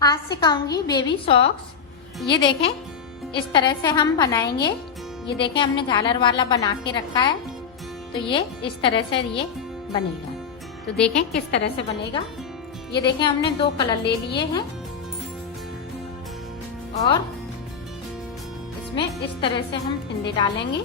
आज सिखाऊंगी baby socks. ये देखें, इस तरह से हम बनाएंगे। ये देखें, हमने झालर वाला बना के रखा है, तो ये इस तरह से ये बनेगा। तो देखें किस तरह से बनेगा। ये देखें, हमने 2 कलर ले लिए हैं और इसमें इस तरह से हम फिंदे डालेंगे।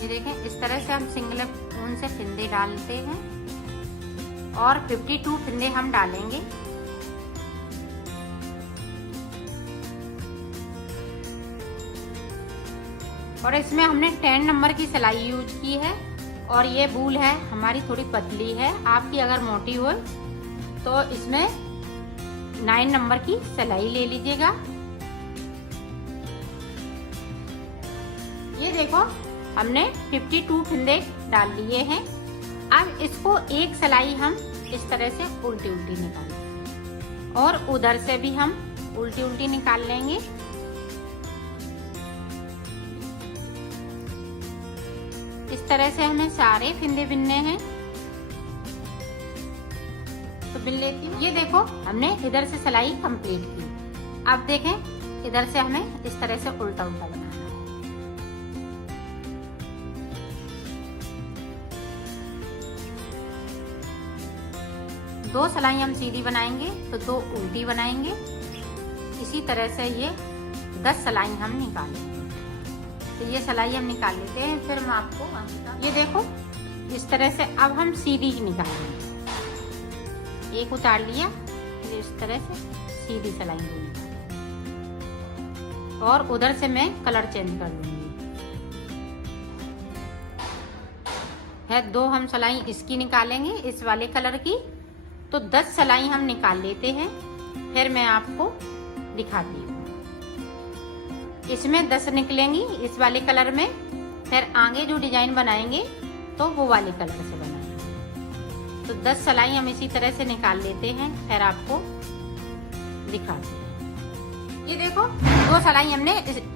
ये देखें, इस तरह से हम सिंगल ऊन से फिंदे डालते हैं और 52 फिंदे हम डालेंगे। और इसमें हमने 10 नंबर की सिलाई यूज की है और ये बूल है हमारी थोड़ी पतली है। आपकी अगर मोटी हो तो इसमें 9 नंबर की सिलाई ले लीजिएगा। ये देखो, हमने 52 फिंदे डाल लिए हैं। अब इसको एक सिलाई हम इस तरह से उल्टी उल्टी निकालेंगे और उधर से भी हम उल्टी उल्टी निकाल लेंगे। इस तरह से हमें सारे फिंदे बिनने हैं। तो बिन लेती हूँ। ये देखो, हमने इधर से सिलाई कंप्लीट की। अब देखें, इधर से हमें इस तरह से उल्टा उल्टा बनाना है। 2 सिलाई हम सीधी बनाएंगे तो 2 उल्टी बनाएंगे। इसी तरह से ये 10 सिलाई हम निकालेंगे। तो ये सिलाई हम निकाल लेते हैं, फिर मैं आपको ये देखो, इस तरह से अब हम सीधी निकालेंगे। एक उतार लिया, फिर इस तरह से सीधी सिलाई निकालेंगे और उधर से मैं कलर चेंज कर लूंगी। है 2 हम सिलाई इसकी निकालेंगे, इस वाले कलर की। तो 10 सिलाई हम निकाल लेते हैं, फिर मैं आपको दिखाती हूँ। इसमें 10 निकलेंगी इस वाले कलर में, फिर आगे जो डिजाइन बनाएंगे तो वो वाले कलर से बनाएंगे। तो 10 सिलाई हम इसी तरह से निकाल लेते हैं, फिर आपको दिखाती हूँ। ये देखो, 2 सिलाई हमने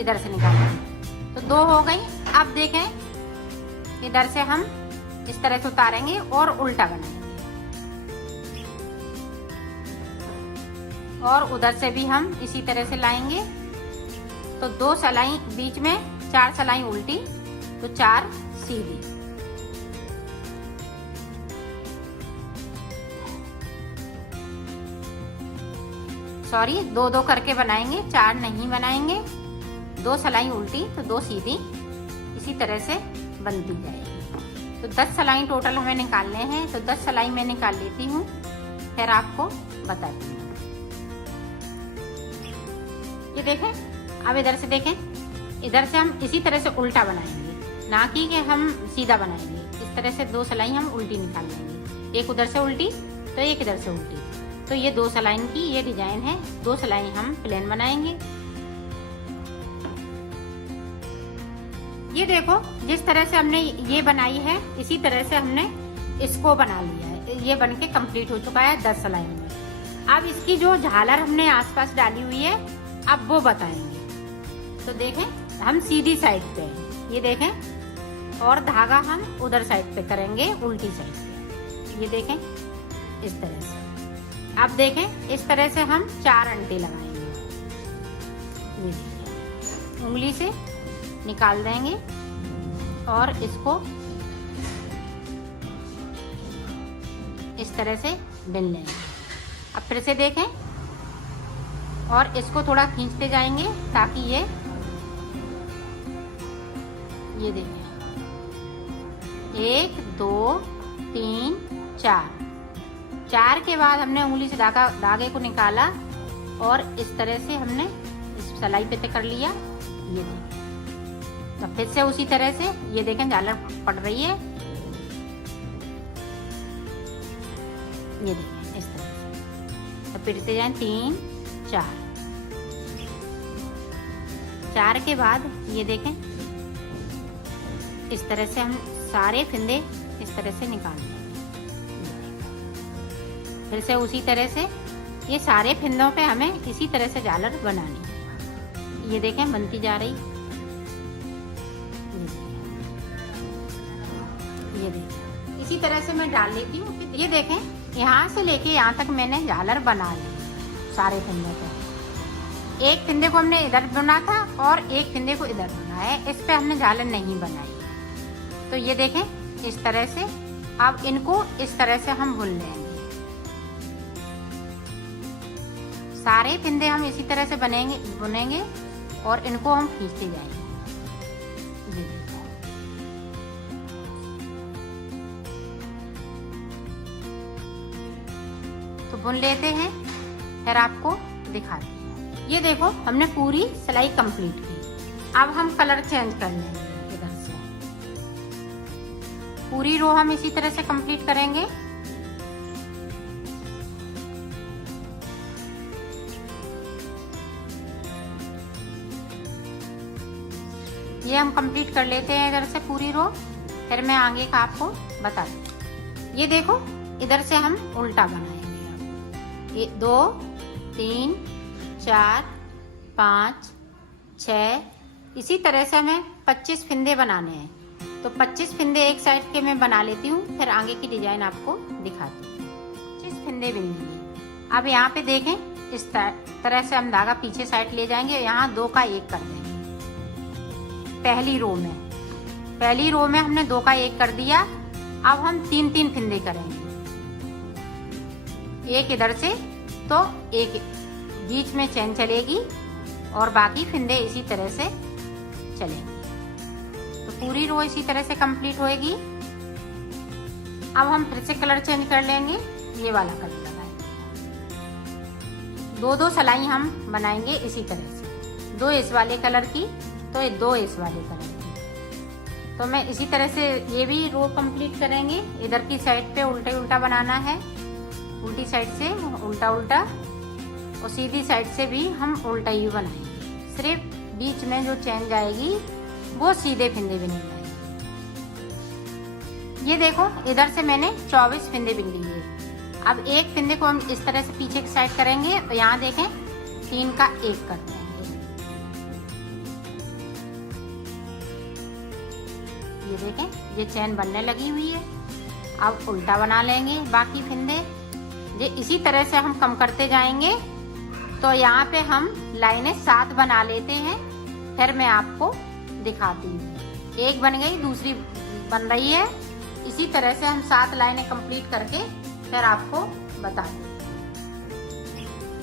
इधर से निकाली, तो 2 हो गई। अब देखें, इधर से हम इस तरह से उतारेंगे और उल्टा बनाएंगे और उधर से भी हम इसी तरह से लाएंगे। तो 2 सिलाई बीच में, 4 सिलाई उल्टी, तो 4 सीधी। सॉरी, 2-2 करके बनाएंगे, 4 नहीं बनाएंगे। 2 सिलाई उल्टी तो 2 सीधी, इसी तरह से बनती जाएगी। तो 10 सिलाई टोटल हमें निकालने हैं, तो 10 सिलाई मैं निकाल लेती हूँ, फिर आपको बताती हूँ। ये देखें, अब इधर से देखें, इधर से हम इसी तरह से उल्टा बनाएंगे, ना कि हम सीधा बनाएंगे। इस तरह से 2 सिलाई हम उल्टी निकाल लेंगे, एक उधर से उल्टी तो एक इधर से उल्टी। तो ये 2 सिलाई की ये डिजाइन है। 2 सिलाई हम प्लेन बनाएंगे। ये देखो, जिस तरह से हमने ये बनाई है, इसी तरह से हमने इसको बना लिया है। ये बन के कंप्लीट हो चुका है 10 सिलाई में। अब इसकी जो झालर हमने आसपास डाली हुई है, अब वो बताएंगे। तो देखें, हम सीधी साइड पे हैं, ये देखें, और धागा हम उधर साइड पे करेंगे, उल्टी साइड पे। ये देखें, इस तरह से। अब देखें, इस तरह से हम 4 अंटे लगाएंगे। ये उंगली से निकाल देंगे और इसको इस तरह से बिन लेंगे। अब फिर से देखें, और इसको थोड़ा खींचते जाएंगे ताकि ये देखें, 1 2 3 4 के बाद हमने उंगली से धागे को निकाला और इस तरह से हमने इस सिलाई पे कर लिया। ये देखें, तो फिर से उसी तरह से ये देखें, झालर पड़ रही है। ये देखें, इस तरह से। तो फिर से जाए 3 4 के बाद ये देखें, इस तरह से हम सारे फिंदे इस तरह से निकाल लेंगे। फिर से उसी तरह से ये सारे फिंदों पे हमें इसी तरह से झालर बनानी है। ये देखें, बनती जा रही। ये देखिए इसी तरह से मैं डाल लेती हूँ। ये देखें यहाँ से लेके यहाँ तक मैंने झालर बना ली सारे फंदे को। एक फंदे को हमने इधर बुना था और एक फंदे को इधर बुना है, इस पे हमने झालर नहीं बनाई। तो ये देखें इस तरह से। अब इनको इस तरह से हम बुन लेंगे। सारे फंदे हम इसी तरह से बुनेंगे और इनको हम खींचते जाएंगे। तो बुन लेते हैं, फिर आपको दिखाते हैं। ये देखो हमने पूरी सिलाई कंप्लीट की। अब हम कलर चेंज कर लेंगे। इधर से पूरी रो हम इसी तरह से कंप्लीट करेंगे। ये हम कंप्लीट कर लेते हैं इधर से पूरी रो, फिर मैं आगे का आपको बता दूँ। ये देखो इधर से हम उल्टा बनाएंगे। ये 2 3 4 5 6 इसी तरह से हमें 25 फिंदे बनाने हैं। तो 25 फिंदे एक साइड के मैं बना लेती हूँ, फिर आगे की डिजाइन आपको दिखाती हूँ। 25 फिंदे बिन लिए। अब यहाँ पे देखें इस तरह से हम धागा पीछे साइड ले जाएंगे, यहाँ 2 का 1 कर देंगे। पहली रो में हमने 2 का 1 कर दिया। अब हम 3-3 फिंदे करेंगे, एक इधर से तो एक बीच में चैन चलेगी और बाकी फिंदे इसी तरह से चलेंगे। तो पूरी रो इसी तरह से कंप्लीट होएगी। अब हम फिर से कलर चेंज कर लेंगे, ये वाला कलर लगाएंगे। 2-2 सिलाई हम बनाएंगे इसी तरह से, 2 इस वाले कलर की तो 2 इस वाले कलर की। तो मैं इसी तरह से ये भी रो कंप्लीट करेंगे। इधर की साइड पे उल्टा उल्टा बनाना है, उल्टी साइड से उल्टा उल्टा और सीधी साइड से भी हम उल्टा ही बनाएंगे। सिर्फ बीच में जो चेन जाएगी वो सीधे फिंदे बिने जाएंगे। ये देखो इधर से मैंने 24 फिंदे बिन लिए। अब एक फिंदे को हम इस तरह से पीछे की साइड करेंगे और यहाँ देखें 3 का 1 कर देंगे। ये देखें ये चैन बनने लगी हुई है। अब उल्टा बना लेंगे बाकी फिंदे। ये इसी तरह से हम कम करते जाएंगे। तो यहाँ पे हम लाइनें 7 बना लेते हैं, फिर मैं आपको दिखाती हूँ। एक बन गई, दूसरी बन रही है। इसी तरह से हम 7 लाइनें कंप्लीट करके फिर आपको बताती हूँ।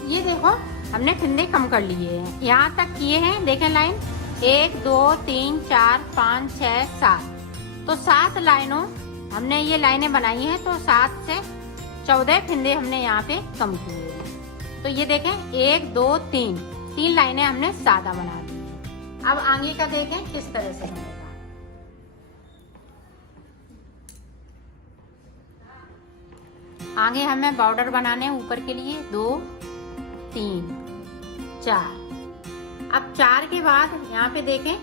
ये देखो हमने फिंदे कम कर लिए हैं, यहाँ तक किए हैं। देखें लाइन 1 2 3 4 5 6 7, तो 7 लाइनों हमने ये लाइनें बनाई हैं। तो 7 से 14 फिंदे हमने यहाँ पे कम किए हैं। तो ये देखें 1 2 3 लाइनें हमने सादा बना दी हैं। अब आगे का देखें किस तरह से बनेगा। आगे हमें बॉर्डर बनाने हैं ऊपर के लिए 2 3 4। अब 4 के बाद यहाँ पे देखें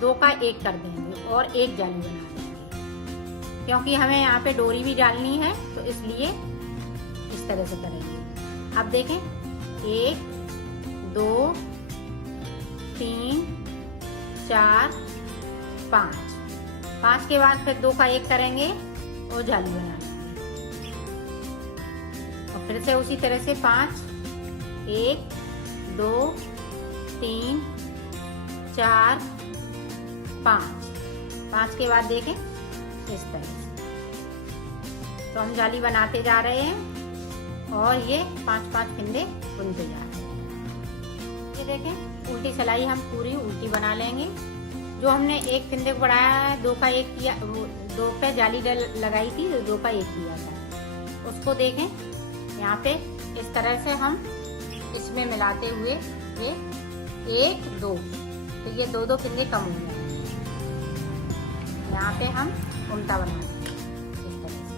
2 का 1 कर देंगे और एक जाली बना देंगे, क्योंकि हमें यहाँ पे डोरी भी डालनी है। तो इसलिए इस तरह से करेंगे। अब देखें 1 2 3 4 5 के बाद फिर 2 का 1 करेंगे और जाली बना लेंगे। और फिर से उसी तरह से 5 1 2 3 4 5 के बाद देखें इस तरह से। तो हम जाली बनाते जा रहे हैं और ये 5 फिंदे बुनते जा रहे हैं। ये देखें उल्टी सिलाई हम पूरी उल्टी बना लेंगे। जो हमने एक फिंदे को बढ़ाया है, 2 का 1 किया, 2 पे जाली लगाई थी, 2 का 1 किया था, उसको देखें यहाँ पे इस तरह से हम इसमें मिलाते हुए ये 1 2, तो ये 2 फिंदे कम हो गए। यहाँ पे हम उल्टा बना देंगे इस तरह से।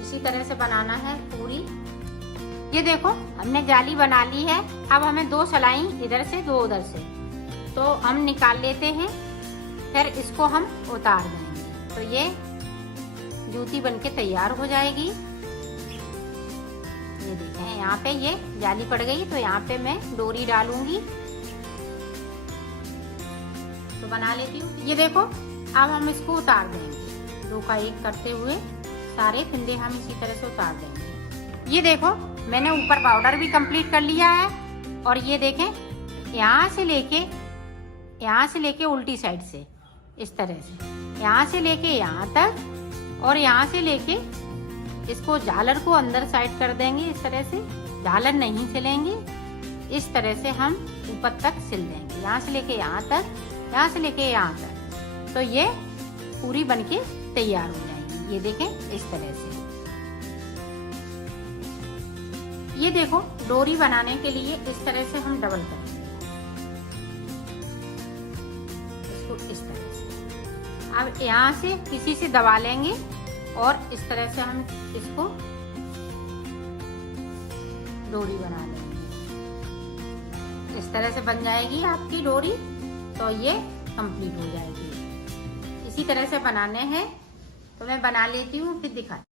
इसी तरह से बनाना है पूरी। ये देखो हमने जाली बना ली है। अब हमें 2 सिलाई इधर से 2 उधर से, तो हम निकाल लेते हैं, फिर इसको हम उतार देंगे। तो ये जूती बनके तैयार हो जाएगी। ये देखें यहाँ पे ये जाली पड़ गई, तो यहाँ पे मैं डोरी डालूंगी तो बना लेती हूँ। ये देखो अब हम इसको उतार देंगे, 2 का 1 करते हुए सारे फिंदे हम इसी तरह से उतार देंगे। ये देखो मैंने ऊपर बॉर्डर भी कंप्लीट कर लिया है, और ये देखें यहाँ से लेके उल्टी साइड से इस तरह से, यहाँ से लेके यहाँ तक, और यहाँ से लेके इसको झालर को अंदर साइड कर देंगे इस तरह से, झालर नहीं सिलेंगे, इस तरह से हम ऊपर तक सिल देंगे, यहाँ से लेके यहाँ तक, यहाँ से लेके यहाँ तक, तो ये पूरी बनके तैयार हो जाएगी। ये देखें इस तरह से। ये देखो डोरी बनाने के लिए इस तरह से हम डबल करेंगे इसको इस तरह से। अब यहाँ से किसी से दबा लेंगे और इस तरह से हम इसको डोरी बना लेंगे। इस तरह से बन जाएगी आपकी डोरी, तो ये कंप्लीट हो जाएगी। इसी तरह से बनाने हैं, तो मैं बना लेती हूँ फिर दिखाती हूँ।